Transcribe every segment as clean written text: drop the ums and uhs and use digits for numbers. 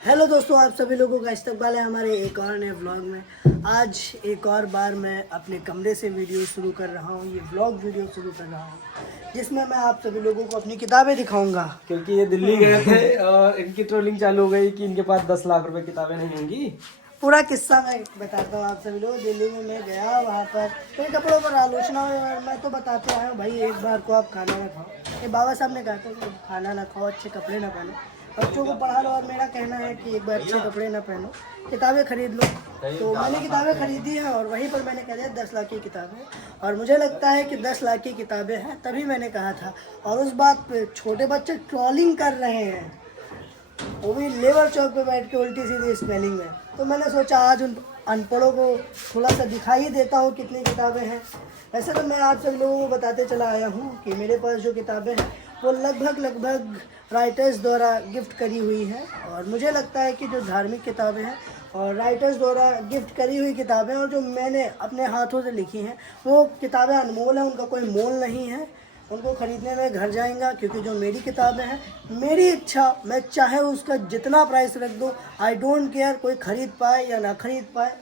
Hello दोस्तों, आप सभी लोगों का इस्तकबाल है हमारे एक और नए व्लॉग में। आज एक और बार मैं अपने कमरे से वीडियो शुरू कर रहा हूँ, ये व्लॉग वीडियो शुरू कर रहा हूँ जिसमें मैं आप सभी लोगों को अपनी किताबें दिखाऊंगा। क्योंकि ये दिल्ली गए थे और इनकी ट्रोलिंग चालू हो गई कि इनके पास 10 लाख रुपए किताबें नहीं होंगी। पूरा किस्सा मैं बताता हूँ आप सभी लोग। दिल्ली में मैं गया, वहाँ पर कई कपड़ों पर आलोचना हुई और मैं तो बताते आया हूँ भाई, एक बार को आप खाना ना खाओ। ये बाबा साहब ने कहा था कि खाना ना खाओ, अच्छे कपड़े ना पहनो, बच्चों को पढ़ा लो। और मेरा कहना है कि एक बार अच्छे कपड़े ना पहनो, किताबें खरीद लो। तो मैंने किताबें खरीदी हैं और वहीं पर मैंने कह दिया 10 लाख की किताबें, और मुझे लगता है कि 10 लाख की किताबें हैं, तभी मैंने कहा था। और उस बात पे छोटे बच्चे ट्रोलिंग कर रहे हैं, वो भी लेबर चौक पे बैठ के उल्टी सीधी स्पेलिंग में। तो मैंने सोचा आज उन अनपढ़ों को थोड़ा सा दिखाई देता हूँ कितनी किताबें हैं। वैसे तो मैं आप सब लोगों को बताते चला आया हूँ कि मेरे पास जो किताबें हैं वो लगभग राइटर्स द्वारा गिफ्ट करी हुई हैं। और मुझे लगता है कि जो धार्मिक किताबें हैं और राइटर्स द्वारा गिफ्ट करी हुई किताबें और जो मैंने अपने हाथों से लिखी हैं, वो किताबें अनमोल हैं, उनका कोई मोल नहीं है। उनको ख़रीदने में घर जाएंगा, क्योंकि जो मेरी किताबें हैं, मेरी इच्छा, मैं चाहे उसका जितना प्राइस रख दूँ, आई डोंट केयर, कोई ख़रीद पाए या ना ख़रीद पाए।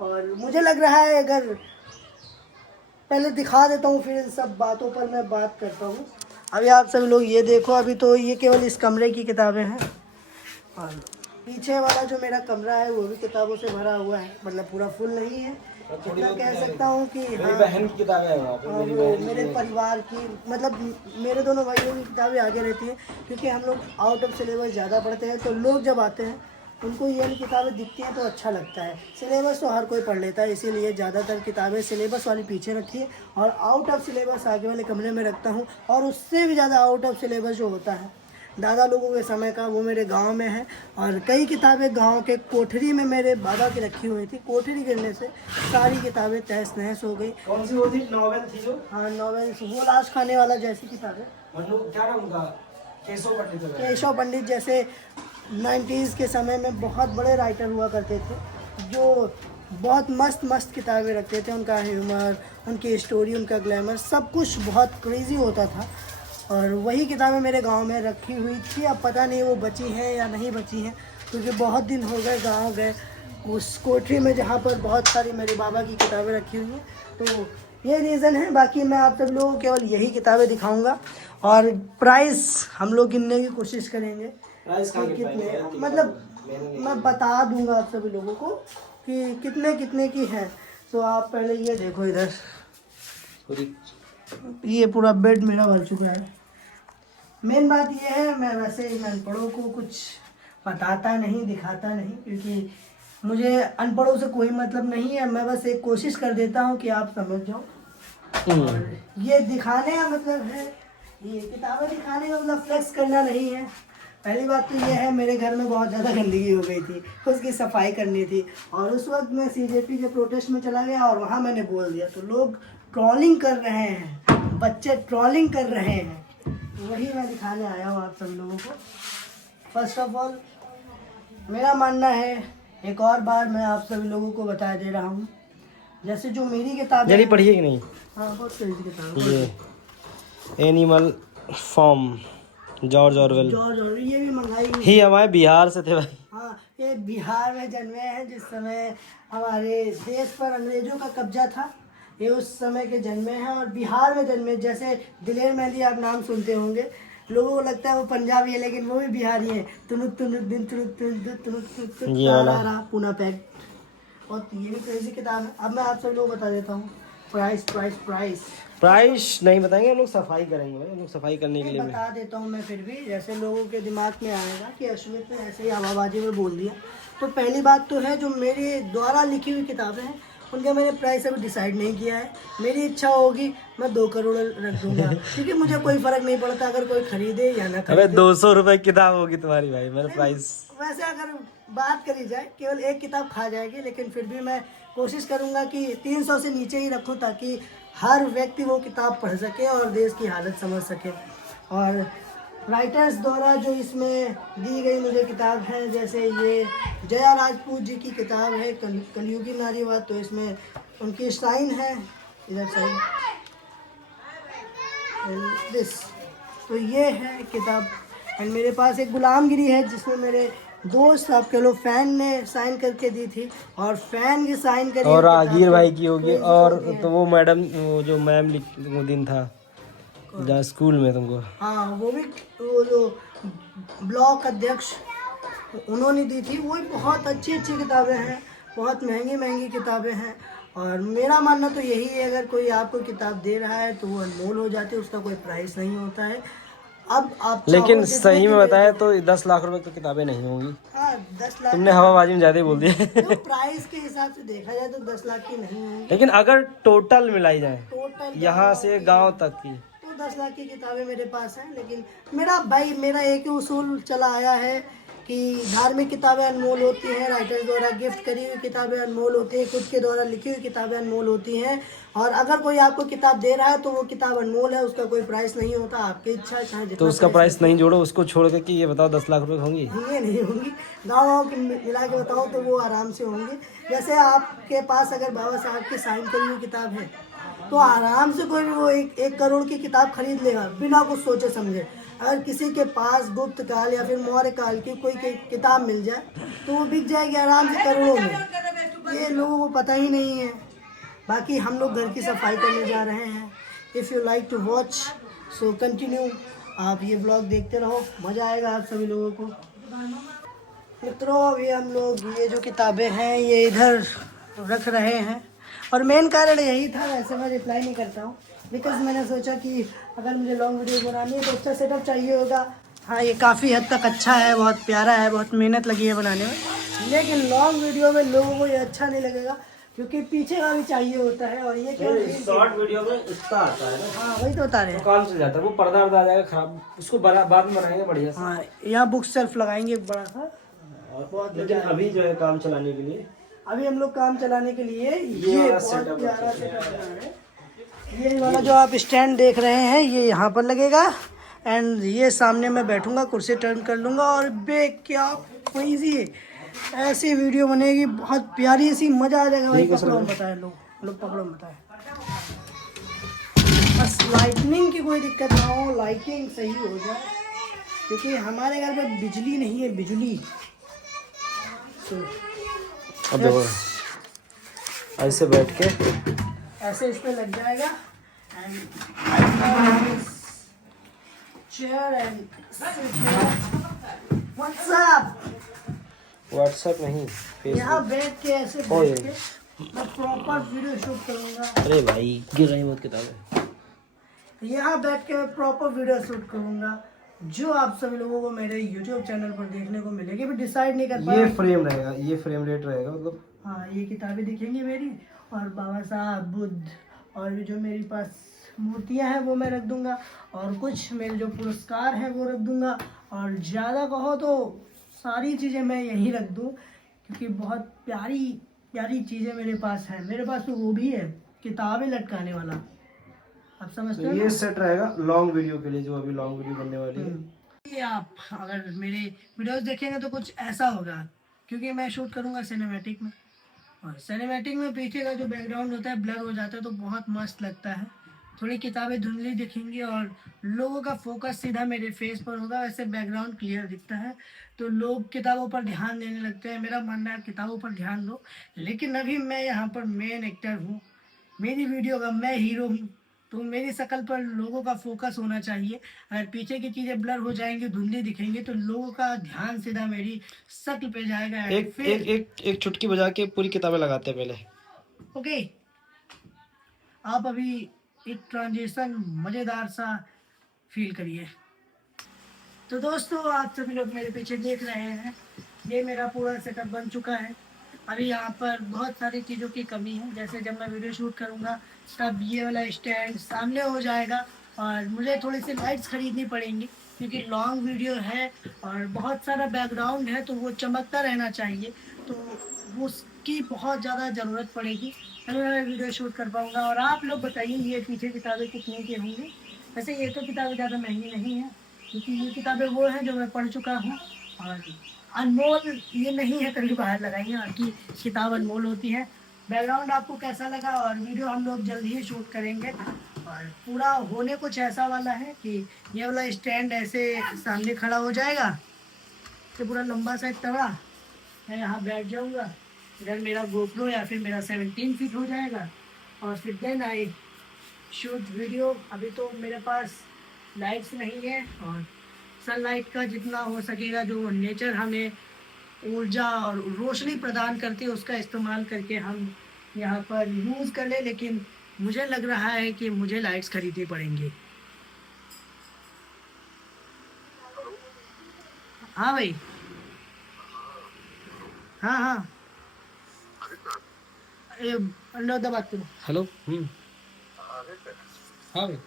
और मुझे लग रहा है अगर पहले दिखा देता हूँ, फिर इन सब बातों पर मैं बात करता हूँ। अभी आप सब लोग ये देखो, अभी तो ये केवल इस कमरे की किताबें हैं और पीछे वाला जो मेरा कमरा है वो भी किताबों से भरा हुआ है, मतलब पूरा फुल नहीं है। इतना कह सकता हूँ कि मेरी बहन की किताबें हैं वहाँ पे, मेरी वो बहन मेरे परिवार की, मतलब मेरे दोनों भाइयों की किताबें आगे रहती हैं, क्योंकि हम लोग आउट ऑफ सिलेबस ज़्यादा पढ़ते हैं। तो लोग जब आते हैं उनको ये वाली किताबें दिखती हैं तो अच्छा लगता है। सिलेबस तो हर कोई पढ़ लेता है, इसीलिए ज़्यादातर किताबें सिलेबस वाली पीछे रखी है और आउट ऑफ सिलेबस आगे वाले कमरे में रखता हूँ। और उससे भी ज़्यादा आउट ऑफ सिलेबस जो होता है दादा लोगों के समय का, वो मेरे गांव में है। और कई किताबें गांव के कोठरी में मेरे बाबा की रखी हुई थी। कोठरी गिरने से सारी किताबें तहस नहस हो गई। कौन सी वो थी, नॉवेल थी जो? हाँ, नॉवेल्स, वो लाश खाने वाला जैसी किताबें, मतलब क्या नाम उनका, केशव पंडित वगैरह। केशव पंडित जैसे 90s के समय में बहुत बड़े राइटर हुआ करते थे, जो बहुत मस्त मस्त किताबें रखते थे। उनका ह्यूमर, उनकी स्टोरी, उनका ग्लैमर, सब कुछ बहुत क्रेजी होता था। और वही किताबें मेरे गांव में रखी हुई थी। अब पता नहीं वो बची हैं या नहीं बची हैं, क्योंकि बहुत दिन हो गए गांव गए उस कोठरी में जहाँ पर बहुत सारी मेरे बाबा की किताबें रखी हुई हैं। तो ये रीज़न है। बाकी मैं आप सब लोगों को केवल यही किताबें दिखाऊंगा और प्राइस हम लोग गिनने की कोशिश करेंगे प्राइस कहाँ कि गिन पाएंगे कितने, यार, मतलब मैं बता दूंगा आप सभी लोगों को कि कितने कितने की है। तो आप पहले ये देखो, इधर ये पूरा बेड मेरा भर चुका है। मेन बात ये है, मैं वैसे इन अनपढ़ों को कुछ बताता नहीं, दिखाता नहीं, क्योंकि मुझे अनपढ़ों से कोई मतलब नहीं है। मैं बस एक कोशिश कर देता हूँ कि आप समझ जाओ। और ये दिखाने का मतलब है, ये किताबें दिखाने का मतलब फ्लेक्स करना नहीं है। पहली बात तो ये है, मेरे घर में बहुत ज़्यादा गंदगी हो गई थी, उसकी सफाई करनी थी। और उस वक्त मैं सीजेपी के प्रोटेस्ट में चला गया और वहाँ मैंने बोल दिया, तो लोग ट्रोलिंग कर रहे हैं, बच्चे ट्रोलिंग कर रहे हैं। वही मैं दिखाने आया हूँ आप सब लोगों को। फर्स्ट ऑफ ऑल मेरा मानना है, एक और बार मैं आप सभी लोगों को बता दे रहा हूँ, जैसे जो मेरी किताबें जल्दी पढ़िए कि नहीं। हाँ, बहुत सही किताब ये animal form, George Orwell. George, ये भी मंगाई हुई। ही हमारे बिहार से थे भाई। हाँ, ये बिहार में जन्मे हैं, जिस समय हमारे देश पर अंग्रेजों का कब्जा था, ये उस समय के जन्मे हैं और बिहार में जन्मे। जैसे दिलेर मेहंदी आप नाम सुनते होंगे, लोगों को लगता है वो पंजाबी है, लेकिन वो भी बिहारी है। तुनुक तुनुक दिन तुनुक तुनुक तुनुक तुनुक पुना पैक। और ये भी क्रेजी किताब है। अब मैं आप सब लोग बता देता हूँ प्राइस प्राइस प्राइस प्राइस नहीं बताएंगे हम लोग, सफाई करेंगे भाई, हम लोग सफाई करने के लिए बता देता हूँ मैं। फिर भी जैसे लोगों के दिमाग में आएगा कि अश्वित ने ऐसे ही हवाबाजी में बोल दिया। तो पहली बात तो है, जो मेरे द्वारा लिखी हुई किताबें हैं उनका मैंने प्राइस अभी डिसाइड नहीं किया है। मेरी इच्छा होगी मैं 2 करोड़ रख दूंगा, क्योंकि मुझे कोई फर्क नहीं पड़ता अगर कोई खरीदे या ना खरीदे। अबे 200 रुपए किताब होगी तुम्हारी भाई, मेरा प्राइस। वैसे अगर बात करी जाए, केवल एक किताब खा जाएगी, लेकिन फिर भी मैं कोशिश करूंगा कि 300 से नीचे ही रखूं, ताकि हर व्यक्ति वो किताब पढ़ सके और देश की हालत समझ सके। और राइटर्स द्वारा जो इसमें दी गई मुझे किताब है, जैसे ये जया राजपूत जी की किताब है कलयुगी नारीवाद, तो इसमें उनकी साइन है, इधर साइन दिस। तो ये है किताब। एंड मेरे पास एक गुलामगिरी है जिसमें मेरे दोस्त आप कह लो फैन ने साइन करके दी थी, और फैन की साइन करी और हुई आगिर किताब भाई तो की होगी, crazy और होती है। तो वो मैडम, वो जो मैम वो दिन था जहाँ स्कूल में तुमको। हाँ वो भी, वो जो ब्लॉक अध्यक्ष उन्होंने दी थी, वो भी बहुत अच्छी अच्छी किताबें हैं, बहुत महंगी महंगी किताबें हैं। और मेरा मानना तो यही है, अगर कोई आपको किताब दे रहा है तो वो अनमोल हो जाती है, उसका कोई प्राइस नहीं होता है। अब आप लेकिन चाहो जितने सही की में ले बताया लो। तो 10 लाख रुपए तो किताबें नहीं होंगी। हाँ 10 लाख तुमने की हवाबाजी में ज्यादा ही बोल दिया। तो प्राइस के हिसाब से देखा जाए तो 10 लाख की नहीं होंगी। लेकिन अगर टोटल मिलाई जाए टोटल यहाँ से गांव तक की, तो 10 लाख की किताबें मेरे पास हैं। लेकिन मेरा एक ही उसूल चला आया है कि धार्मिक किताबें अनमोल होती हैं, राइटर्स द्वारा गिफ्ट करी हुई किताबें अनमोल होती हैं, खुद के द्वारा लिखी हुई किताबें अनमोल होती हैं। और अगर कोई आपको किताब दे रहा है तो वो किताब अनमोल है, उसका कोई प्राइस नहीं होता, आपकी इच्छा है चाहे तो जितना उसका प्राइस नहीं जोड़ो, उसको छोड़ के कि ये बताओ 10 लाख रुपए होंगी। ये नहीं होंगी। गाँव की मिला के बताओ तो वो आराम से होंगी। जैसे आपके पास अगर बाबा साहब की साइन करी हुई किताब है तो आराम से कोई भी वो 1 करोड़ की किताब खरीद लेगा बिना कुछ सोचे समझे। अगर किसी के पास गुप्त काल या फिर मौर्य काल की कोई किताब मिल जाए तो वो बिक जाएगी आराम से करोड़ों में। ये लोगों को पता ही नहीं है। बाकी हम लोग घर की सफाई करने जा रहे हैं। If you like to watch so continue, आप ये ब्लॉग देखते रहो, मज़ा आएगा आप सभी लोगों को। मित्रों अभी हम लोग ये जो किताबें हैं ये इधर रख रहे हैं, और मेन कारण यही था, वैसे मैं रिप्लाई नहीं करता हूँ बिकॉज मैंने सोचा कि अगर मुझे लॉन्ग वीडियो बनानी है तो अच्छा सेटअप चाहिए होगा। हाँ ये काफ़ी हद तक अच्छा है, बहुत प्यारा है, बहुत मेहनत लगी है बनाने में, लेकिन लॉन्ग वीडियो में लोगों को ये अच्छा नहीं लगेगा क्योंकि पीछे का भी चाहिए होता है। और ये क्या शॉर्ट वीडियो में इतना आता है ना, हाँ वही तो बता रहे तो हैं। काम चल जाता है, वो पर्दा वर्दा आ जाएगा खराब, उसको बाद में बनाएंगे बढ़िया से। हाँ यहाँ बुक सेल्फ लगाएंगे एक बड़ा सा। बहुत लेकिन अभी जो है काम चलाने के लिए, अभी हम लोग काम चलाने के लिए ये वाला बहुत setup प्यारा सेटअप बना रहे हैं। ये वाला जो आप स्टैंड देख रहे हैं ये यहाँ पर लगेगा, एंड ये सामने मैं बैठूंगा, कुर्सी टर्न कर लूँगा और बे क्या क्रेजी है, ऐसी वीडियो बनेगी बहुत प्यारी सी, मज़ा आ जाएगा भाई। पकड़ो हम बताए, लोग पकड़ो हम बताए। बस लाइटनिंग की कोई दिक्कत ना हो, लाइटिंग सही हो जाए क्योंकि हमारे घर में बिजली नहीं है, बिजली तो अब देखो ऐसे बैठ के ऐसे इस पे लग जाएगा एंड चेयर एंड व्हाट्सएप नहीं, यहाँ फेसबुक। बैठ के ऐसे बैठ के मैं प्रॉपर वीडियो शूट करूँगा। अरे भाई गिर रही बहुत किताबें। यहाँ बैठ के मैं प्रॉपर वीडियो शूट करूँगा जो आप सभी लोगों को मेरे YouTube चैनल पर देखने को मिलेगी। भी डिसाइड नहीं कर पाया ये फ्रेम रहेगा, ये फ्रेम रेट रहेगा, मतलब हाँ ये किताबें दिखेंगी मेरी, और बाबा साहब, बुद्ध, और भी जो मेरे पास मूर्तियाँ हैं वो मैं रख दूंगा, और कुछ मेरे जो पुरस्कार हैं वो रख दूंगा, और ज़्यादा कहो तो सारी चीज़ें मैं यहीं रख दूँ क्योंकि बहुत प्यारी प्यारी चीज़ें मेरे पास हैं। मेरे पास तो वो भी है किताबें लटकाने वाला, आप समझते हो तो ना? ये सेट रहेगा लॉन्ग वीडियो के लिए, जो अभी लॉन्ग वीडियो बनने वाली है। ये आप अगर मेरे वीडियोस देखेंगे तो कुछ ऐसा होगा क्योंकि मैं शूट करूँगा सिनेमैटिक में, और सिनेमैटिक में पीछे का जो बैकग्राउंड होता है ब्लर हो जाता है तो बहुत मस्त लगता है। थोड़ी किताबें धुंधली दिखेंगी और लोगों का फोकस सीधा मेरे फेस पर होगा, वैसे बैकग्राउंड क्लियर दिखता है तो लोग किताबों पर ध्यान देने लगते हैं। मेरा मानना है किताबों पर ध्यान दो, लेकिन अभी मैं यहाँ पर मेन एक्टर हूँ, मेरी वीडियो का मैं हीरो हूँ, तो मेरी शक्ल पर लोगों का फोकस होना चाहिए। अगर पीछे की चीज़ें ब्लर हो जाएंगी, धुंधली दिखेंगी तो लोगों का ध्यान सीधा मेरी शक्ल पे जाएगा। एक चुटकी बजा के पूरी किताबें लगाते हैं पहले। ओके आप अभी एक ट्रांजिशन मज़ेदार सा फील करिए। तो दोस्तों आप सभी लोग मेरे पीछे देख रहे हैं, ये मेरा पूरा सेटअप बन चुका है। अभी यहाँ पर बहुत सारी चीज़ों की कमी है, जैसे जब मैं वीडियो शूट करूँगा तब ये वाला स्टैंड सामने हो जाएगा, और मुझे थोड़ी सी लाइट्स खरीदनी पड़ेंगी क्योंकि लॉन्ग वीडियो है और बहुत सारा बैकग्राउंड है तो वो चमकता रहना चाहिए, तो वो उसकी बहुत ज़्यादा ज़रूरत पड़ेगी तभी मैं वीडियो शूट कर पाऊँगा। और आप लोग बताइए ये पीछे किताबें कितने की होंगी? वैसे ये तो किताबें ज़्यादा महंगी नहीं है क्योंकि ये किताबें वो हैं जो मैं पढ़ चुका हूँ, और अनमोल ये नहीं है कभी बाहर लगाई है कि किताब अनमोल होती है। बैकग्राउंड आपको कैसा लगा, और वीडियो हम लोग जल्द ही शूट करेंगे और पूरा होने कुछ ऐसा वाला है कि ये वाला स्टैंड ऐसे सामने खड़ा हो जाएगा, तो पूरा लंबा सा एक तवा, मैं यहाँ बैठ जाऊँगा, इधर मेरा गोप्रो या फिर मेरा 17 फीट हो जाएगा, और फिर देन आई शूट वीडियो। अभी तो मेरे पास लाइट्स नहीं है, और सनलाइट का जितना हो सकेगा, जो नेचर हमें ऊर्जा और रोशनी प्रदान करती है, उसका इस्तेमाल करके हम यहाँ पर यूज़ कर ले। लेकिन मुझे लग रहा है कि मुझे लाइट्स खरीदनी पड़ेंगी। हाँ भाई, हाँ हाँ, ये लो बात करो। हेलो। हाँ भाई।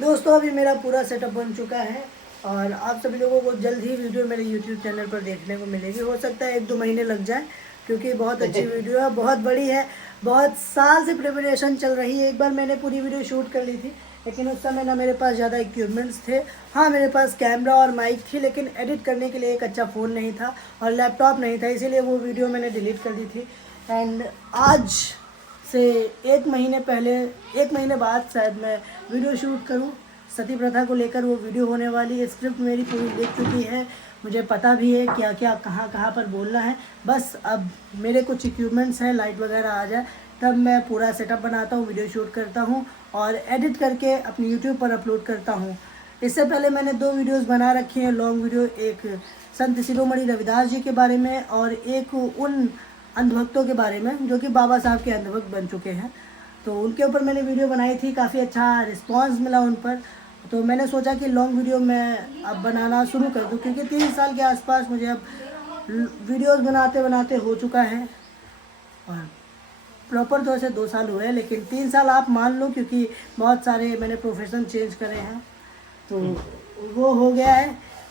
दोस्तों अभी मेरा पूरा सेटअप बन चुका है, और आप सभी लोगों को जल्द ही वीडियो मेरे यूट्यूब चैनल पर देखने को मिलेगी। हो सकता है 1-2 महीने लग जाए, क्योंकि बहुत अच्छी वीडियो है, बहुत बड़ी है, बहुत साल से प्रिपरेशन चल रही है। एक बार मैंने पूरी वीडियो शूट कर ली थी, लेकिन उस समय ना मेरे पास ज़्यादा इक्विपमेंट्स थे। हाँ, मेरे पास कैमरा और माइक थी, लेकिन एडिट करने के लिए एक अच्छा फ़ोन नहीं था और लैपटॉप नहीं था, इसीलिए वो वीडियो मैंने डिलीट कर दी थी। एंड आज से 1 महीने बाद शायद मैं वीडियो शूट करूं। सती प्रथा को लेकर वो वीडियो होने वाली है। स्क्रिप्ट मेरी पूरी लिख चुकी है, मुझे पता भी है क्या क्या कहाँ कहाँ पर बोलना है। बस अब मेरे कुछ इक्विपमेंट्स हैं, लाइट वगैरह आ जाए तब मैं पूरा सेटअप बनाता हूँ, वीडियो शूट करता हूँ और एडिट करके अपनी यूट्यूब पर अपलोड करता हूँ। इससे पहले मैंने 2 वीडियोज़ बना रखी हैं, लॉन्ग वीडियो, एक संत शिरोमणि रविदास जी के बारे में और एक उन अंधभक्तों के बारे में जो कि बाबा साहब के अंधभक्त बन चुके हैं। तो उनके ऊपर मैंने वीडियो बनाई थी, काफ़ी अच्छा रिस्पांस मिला उन पर। तो मैंने सोचा कि लॉन्ग वीडियो मैं अब बनाना शुरू कर दूं, क्योंकि 3 साल के आसपास मुझे अब वीडियोस बनाते बनाते हो चुका है। और प्रॉपर तो ऐसे 2 साल हुए हैं, लेकिन 3 साल आप मान लो, क्योंकि बहुत सारे मैंने प्रोफेशन चेंज करे हैं, तो वो हो गया है।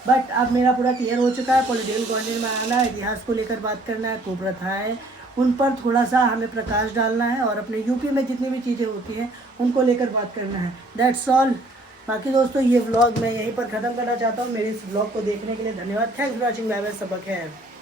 बट अब मेरा पूरा क्लियर हो चुका है। पॉलिटिकल कंटेंट में आना है, इतिहास को लेकर बात करना है, कुप्रथाएं, उन पर थोड़ा सा हमें प्रकाश डालना है, और अपने यूपी में जितनी भी चीज़ें होती हैं उनको लेकर बात करना है। That's all. बाकी दोस्तों ये व्लॉग मैं यहीं पर ख़त्म करना चाहता हूँ। मेरे इस व्लॉग को देखने के लिए धन्यवाद। Thanks for watching. Bye bye, सबक है।